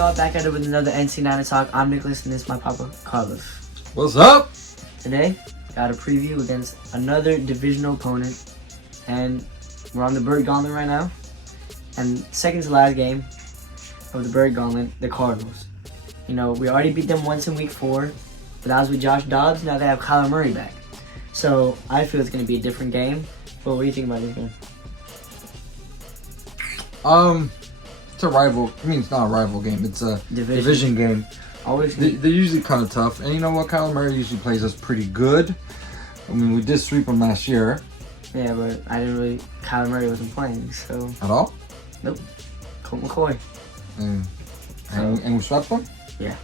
y'all? Back at it with another NC Niner Talk. I'm Nicholas, and this is my papa, Carlos. What's up? Today, got a preview against another divisional opponent, and we're on the Bird Gauntlet right now. And second to last game of the Bird Gauntlet, the Cardinals. You know, we already beat them once in Week 4, but that was with Josh Dobbs. Now they have Kyler Murray back. So I feel it's going to be a different game. But what do you think about this game? It's a rival. I mean, it's not a rival game. It's a division game. Always. They're usually kind of tough. And you know what? Kyler Murray usually plays us pretty good. I mean, we did sweep him last year. Yeah, but I didn't really. Kyler Murray wasn't playing, so. At all? Nope. Colt McCoy. And we swept him? Yeah.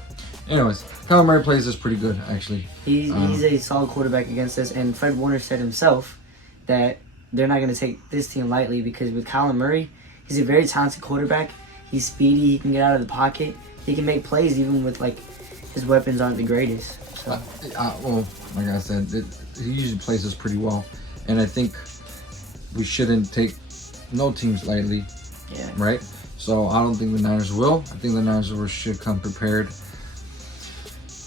Anyways, Kyler Murray plays us pretty good, actually. He's a solid quarterback against us, and Fred Warner said himself that they're not going to take this team lightly because with Kyler Murray, he's a very talented quarterback. He's speedy. He can get out of the pocket. He can make plays even with, like, his weapons aren't the greatest. So. Well, like I said, he usually plays us pretty well. And I think we shouldn't take no teams lightly. Yeah. Right? So I don't think the Niners will. I think the Niners should come prepared.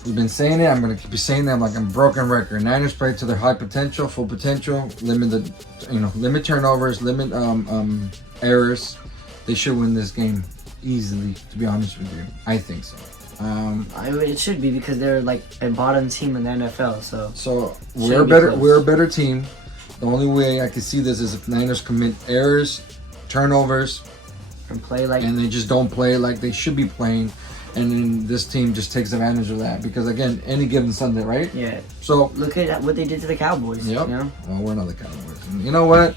We've been saying it. I'm going to keep saying that. I'm like a broken record. Niners play to their high potential, full potential. Limit turnovers, limit errors. They should win this game easily, to be honest with you. I think so. It should be because they're like a bottom team in the NFL. So we're better. We're a better team. The only way I can see this is if Niners commit errors, turnovers, and they just don't play like they should be playing. And then this team just takes advantage of that because, again, any given Sunday, right? Yeah. So look at what they did to the Cowboys. Yep. You know? Well, we're not the Cowboys. And you know what?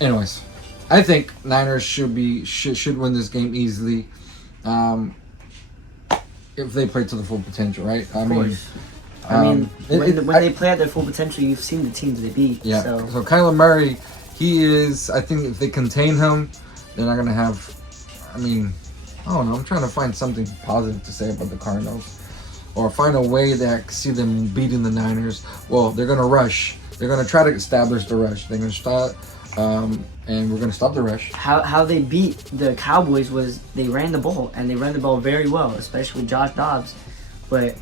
Anyways, I think Niners should win this game easily, if they play to the full potential, right? Of course. When they play at their full potential, you've seen the teams they beat. Yeah. So Kyler Murray, he is. I think if they contain him, they're not gonna have. I mean, I don't know. I'm trying to find something positive to say about the Cardinals, or find a way that I can see them beating the Niners. Well, they're gonna rush. They're gonna try to establish the rush. They're gonna start, and we're gonna stop the rush. How they beat the Cowboys was they ran the ball, and they ran the ball very well, especially with Josh Dobbs. But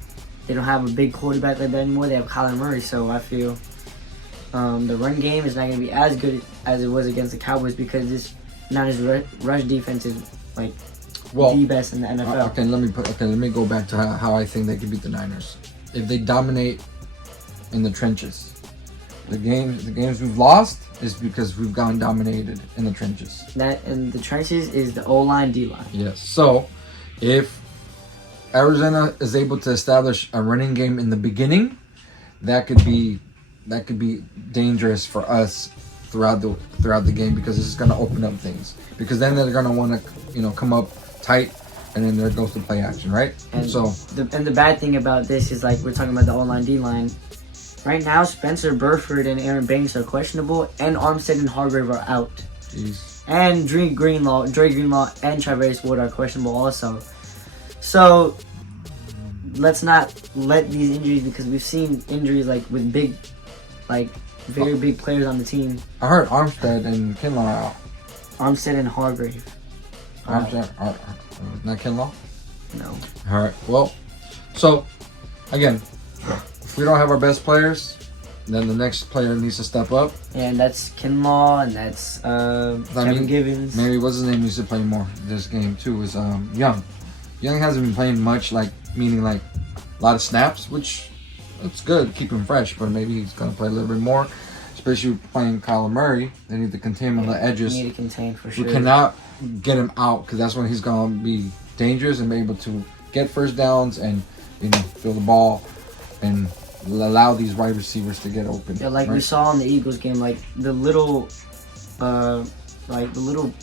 they don't have a big quarterback like that anymore. They have Kyler Murray, so I feel the run game is not going to be as good as it was against the Cowboys because this Niners rush defense is like the best in the NFL. Let me go back to how I think they can beat the Niners. If they dominate in the trenches, the games we've lost is because we've gone dominated in the trenches. That in the trenches is the O-line, D-line. Yes. So if Arizona is able to establish a running game in the beginning, that could be dangerous for us throughout the game because this is going to open up things. Because then they're going to want to come up tight, and then there goes the play action, right? And the bad thing about this is, like, we're talking about the O-line, D-line. Right now, Spencer Burford and Aaron Banks are questionable, and Armstead and Hargrave are out. Jeez. And Dre Greenlaw, and Travis Ward are questionable also. So let's not let these injuries, because we've seen injuries like with big, like very big players on the team. I heard Armstead and Kinlaw are out. Armstead and Hargrave. Armstead, not Kinlaw? No. All right. Well, so again, if we don't have our best players, then the next player needs to step up. And that's Kinlaw, and that's Kevin Givens. Maybe what's his name needs to play more this game too is Young. Young hasn't been playing much, meaning a lot of snaps, which it's good, keep him fresh, but maybe he's gonna play a little bit more, especially playing Kyler Murray. They need to contain him on the edges. We need to contain for sure. We cannot get him out because that's when he's gonna be dangerous and be able to get first downs and fill the ball and allow these wide receivers to get open. Yeah, like we saw in the Eagles game, like the little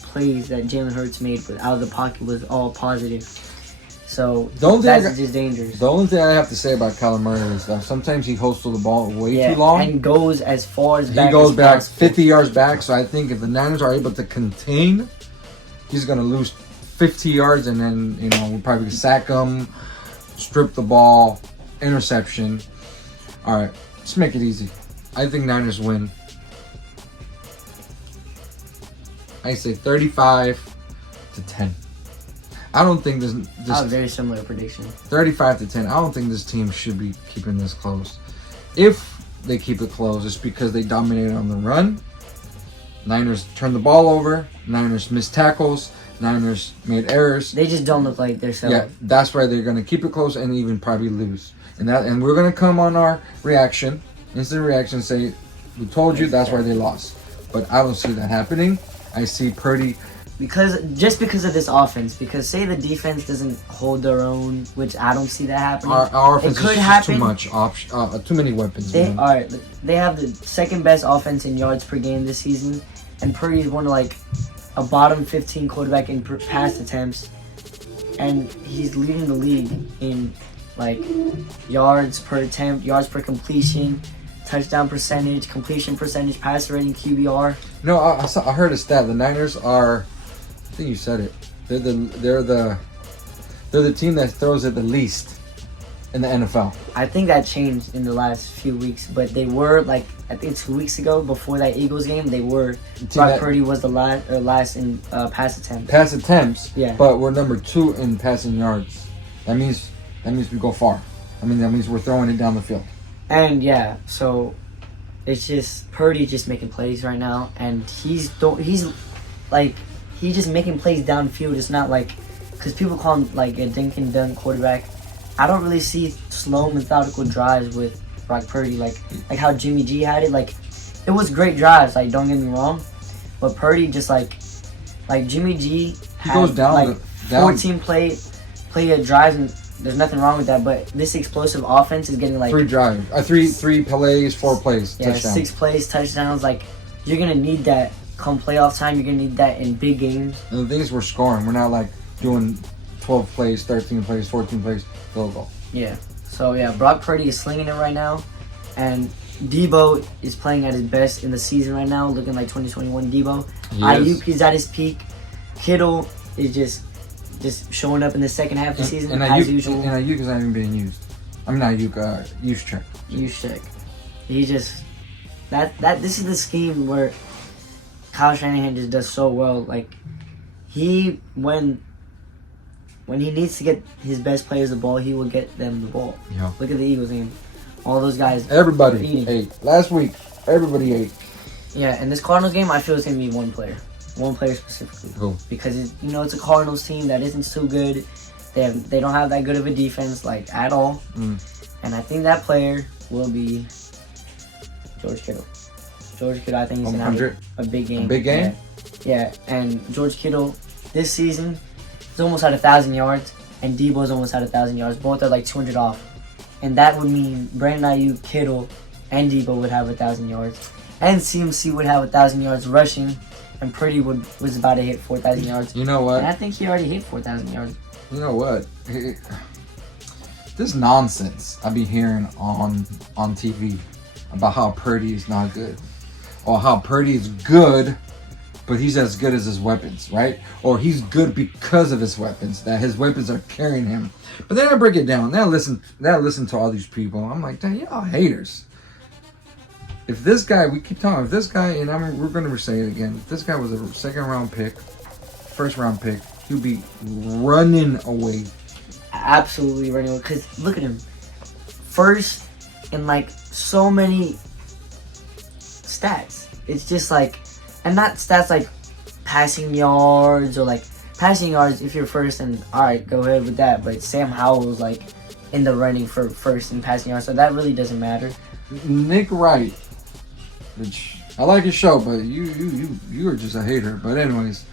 plays that Jalen Hurts made out of the pocket was all positive. So that's just dangerous. The only thing I have to say about Kyler Murray is that sometimes he holds to the ball way too long and goes as far as back. He goes as back possible. 50 yards back. So I think if the Niners are able to contain, he's gonna lose 50 yards, and then we'll probably sack him, strip the ball, interception. All right, let's make it easy. I think Niners win. I say 35-10. I don't think this I have a very similar prediction. 35-10. I don't think this team should be keeping this close. If they keep it close, it's because they dominated on the run. Niners turned the ball over. Niners missed tackles. Niners made errors. They just don't look like themselves. Yeah, that's why they're going to keep it close and even probably lose. And we're going to come on our reaction, instant reaction, say, we told you, that's why they lost. But I don't see that happening. I see Purdy. Because of this offense. Because say the defense doesn't hold their own, which I don't see that happening. Our offense it could is happen. too much too many weapons. They have the second best offense in yards per game this season, and Purdy's one of like a bottom 15 quarterback in pass attempts, and he's leading the league in like yards per attempt, yards per completion, touchdown percentage, completion percentage, passer rating, QBR. No, I heard a stat. The Niners are, I think you said it. They're the team that throws it the least in the NFL. I think that changed in the last few weeks, but they were like I think 2 weeks ago before that Eagles game. They were Brock Purdy was the last in pass attempts. Pass attempts. Yeah. But we're number 2 in passing yards. That means we go far. I mean that means we're throwing it down the field. And yeah, so it's just Purdy just making plays right now, and he's just making plays downfield. It's not like because people call him like a dink and dunk quarterback. I don't really see slow methodical drives with Brock Purdy like how Jimmy G had it. Like it was great drives. Like don't get me wrong, but Purdy just like Jimmy G he goes down like 14 play drives and. There's nothing wrong with that, but this explosive offense is getting like 3 drives, 3 plays, 4 plays, yeah, touchdowns. 6 plays, touchdowns. Like you're gonna need that come playoff time. You're gonna need that in big games. And the thing is, we're scoring. We're not like doing 12 plays, 13 plays, 14 plays, field goal. Yeah. So yeah, Brock Purdy is slinging it right now, and Debo is playing at his best in the season right now, looking like 2021 Debo. Ayuk is at his peak. Kittle is just showing up in the second half of the season as usual. And Ayuk is not even being used. I mean, not Ayuk, Juszczyk. Juszczyk. He just this is the scheme where Kyle Shanahan just does so well. Like when he needs to get his best players the ball, he will get them the ball. Yeah. Look at the Eagles game. All those guys. Everybody ate. Last week, everybody ate. Yeah, in this Cardinals game, I feel it's gonna be one player. One player specifically. Who? Because it's a Cardinals team that isn't too good. They don't have that good of a defense like at all. And I think that player will be George Kittle. George Kittle, I think he's gonna have a big game. A big game? Yeah. And George Kittle this season he's almost had 1,000 yards, and Debo's almost had 1,000 yards. Both are like 200 off, and that would mean Brandon Ayuk, Kittle, and Debo would have 1,000 yards, and CMC would have 1,000 yards rushing. And Purdy was about to hit 4,000 yards. You know what? And I think he already hit 4,000 yards. You know what? This nonsense I be hearing on TV about how Purdy is not good. Or how Purdy is good, but he's as good as his weapons, right? Or he's good because of his weapons, that his weapons are carrying him. But then I break it down. Then I listen to all these people. I'm like, dang, y'all haters. If this guy, we keep talking, if this guy, and we're going to say it again, if this guy was a second-round pick, first-round pick, he'd be running away. Absolutely running away. Because look at him. First in, like, so many stats. It's just, like, and not stats like passing yards or, like, passing yards if you're first, and, all right, go ahead with that. But Sam Howell's, like, in the running for first in passing yards, so that really doesn't matter. Nick Wright. Which I like his show, but you are just a hater. But anyways,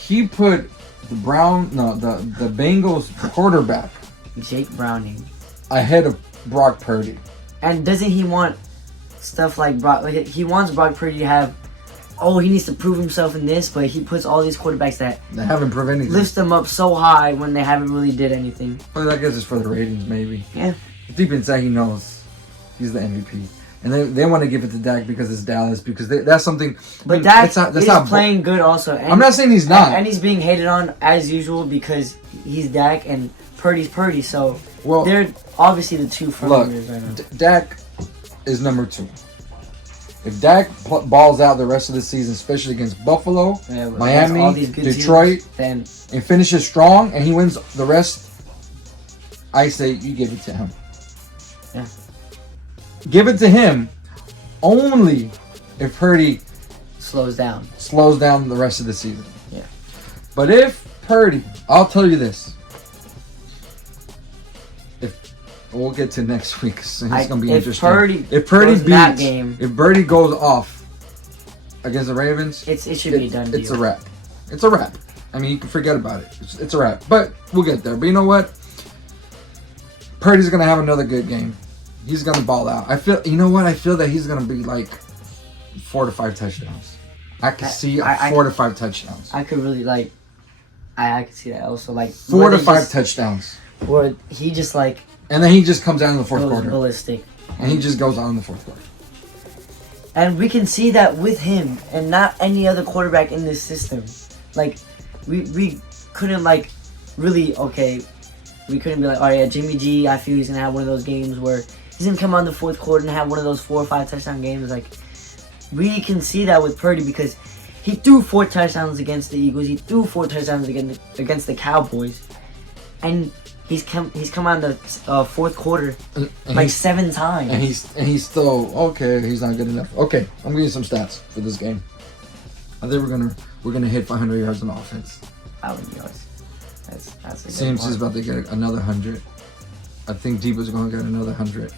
he put the Bengals quarterback Jake Browning ahead of Brock Purdy. And doesn't he want stuff like Brock? He wants Brock Purdy to have. Oh, he needs to prove himself in this, but he puts all these quarterbacks that they haven't proved anything. Lifts them up so high when they haven't really did anything. Well, I guess it's for the ratings, maybe. Yeah. Deep inside, he knows he's the MVP. And they want to give it to Dak because it's Dallas, because that's something. But Dak is playing good also. And, I'm not saying he's not. And he's being hated on as usual because he's Dak and Purdy's Purdy. So they're obviously the two front runners right now. Dak is number 2. If Dak balls out the rest of the season, especially against Buffalo, Miami, all these good Detroit, teams, then and finishes strong, and he wins the rest, I say you give it to him. Yeah. Give it to him only if Purdy slows down the rest of the season. Yeah. But if Purdy, I'll tell you this. We'll get to next week. So it's going to be interesting. If Purdy beats that game, if Purdy goes off against the Ravens, it should be a done deal. It's a wrap. It's a wrap. I mean, you can forget about it. It's a wrap. But we'll get there. But you know what? Purdy's going to have another good game. He's going to ball out. I feel that he's going to be like 4 to 5 touchdowns. I could see 4 to 5 touchdowns. I could really I could see that also 4 to 5 touchdowns. Where he just and then he just comes out in the fourth quarter. Ballistic. And he just goes on in the fourth quarter. And we can see that with him and not any other quarterback in this system. We couldn't really we couldn't be like, oh yeah, Jimmy G, I feel he's gonna have one of those games where he's gonna come on the fourth quarter and have one of those 4 or 5 touchdown games. We can see that with Purdy because he threw 4 touchdowns against the Eagles. He threw 4 touchdowns against the Cowboys, and he's come on the fourth quarter and 7 times. And he's still okay. He's not good enough. Okay, I'm giving you some stats for this game. I think we're gonna hit 500 yards on offense. 500 yards. That's a good Seems one. he's about to get another 100. I think Debo's gonna get another 100.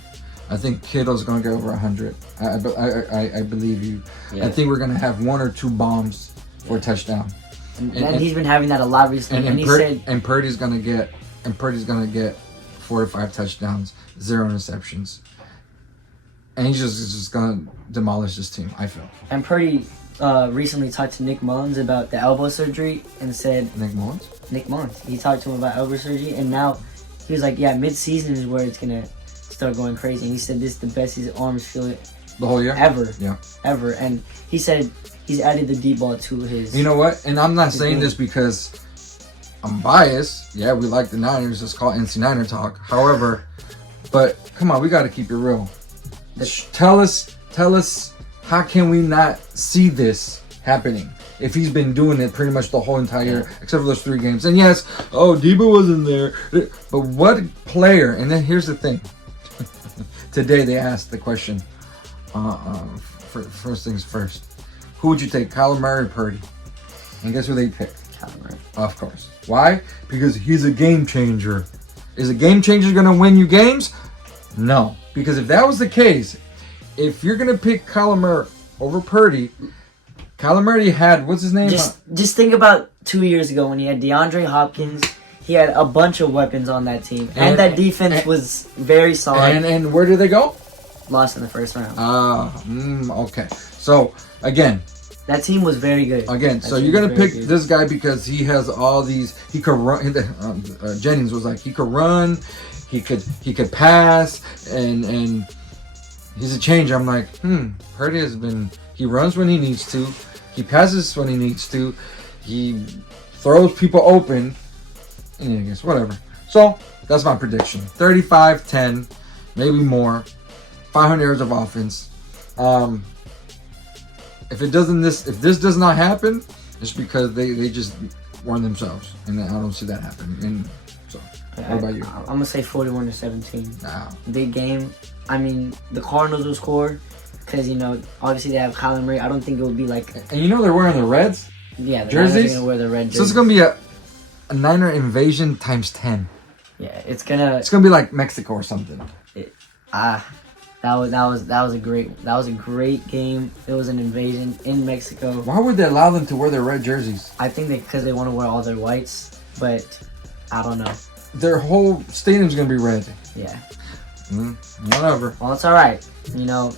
I think Kittle's gonna get over 100. I believe you. Yeah. I think we're gonna have 1 or 2 bombs for a touchdown. And he's been having that a lot recently. And Purdy's gonna get 4 to 5 touchdowns, 0 interceptions, and he's just gonna demolish this team. I feel. And Purdy recently talked to Nick Mullins about the elbow surgery and said Nick Mullins. He talked to him about elbow surgery, and now he was like, yeah, mid-season is where it's gonna start going crazy. And he said this is the best his arms feel it the whole year ever. And he said he's added the deep ball to his. You know what? And I'm not saying this because I'm biased. Yeah, we like the Niners. It's called NC Niner talk. However, but come on, we got to keep it real. Tell us, how can we not see this happening? If he's been doing it pretty much the whole entire year, except for those 3 games. And yes, Debo wasn't there. But what player? And then here's the thing. Today they asked the question. First things first. Who would you take, Kyler Murray or Purdy? And guess who they picked? Kyler Murray. Of course. Why? Because he's a game changer. Is a game changer going to win you games? No. Because if that was the case, if you're going to pick Kyler Murray over Purdy, Kyler Murray had, what's his name? Just think about 2 years ago when he had DeAndre Hopkins. He had a bunch of weapons on that team. And that defense was very solid. And where did they go? Lost in the first round. Okay. So, again. That team was very good. Again, so you're going to pick this guy because he has all these, he could run, Jennings was like, he could run, he could pass, and he's a changer. I'm like, Purdy has been, he runs when he needs to, he passes when he needs to, he throws people open, and I guess whatever. So, that's my prediction. 35-10, maybe more, 500 yards of offense. If this does not happen, it's because they just won themselves, and I don't see that happen. And so, what about you? I'm gonna say 41-17. Nah. Big game. I mean, the Cardinals will score because obviously they have Kyler Murray. I don't think it would be like. And they're wearing the Reds. Yeah, the jerseys. Niners are gonna wear the red jerseys. So it's gonna be a Niner invasion times 10. Yeah, it's gonna be like Mexico or something. That was a great game. It was an invasion in Mexico. Why would they allow them to wear their red jerseys? I think because they want to wear all their whites, but I don't know. Their whole stadium's gonna be red. Yeah. Whatever. Well, it's all right. Niners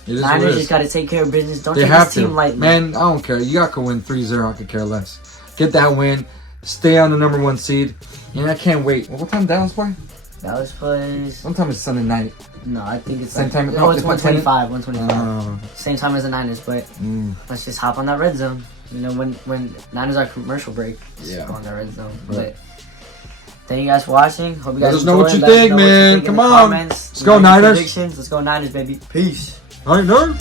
just got to take care of business. Don't take this team lightly. Man, I don't care. You got to win 3-0. I could care less. Get that win. Stay on the number 1 seed. And I can't wait. What time Dallas play? Dallas plays. What time is Sunday night? No, I think it's same time. No, it's 125. 125. Same time as the Niners, but let's just hop on that red zone. When Niners are commercial break, just go on that red zone. But thank you guys for watching. Hope you guys let us know what you think, man. Come on. Let's go Niners. Let's go Niners, baby. Peace. Niners.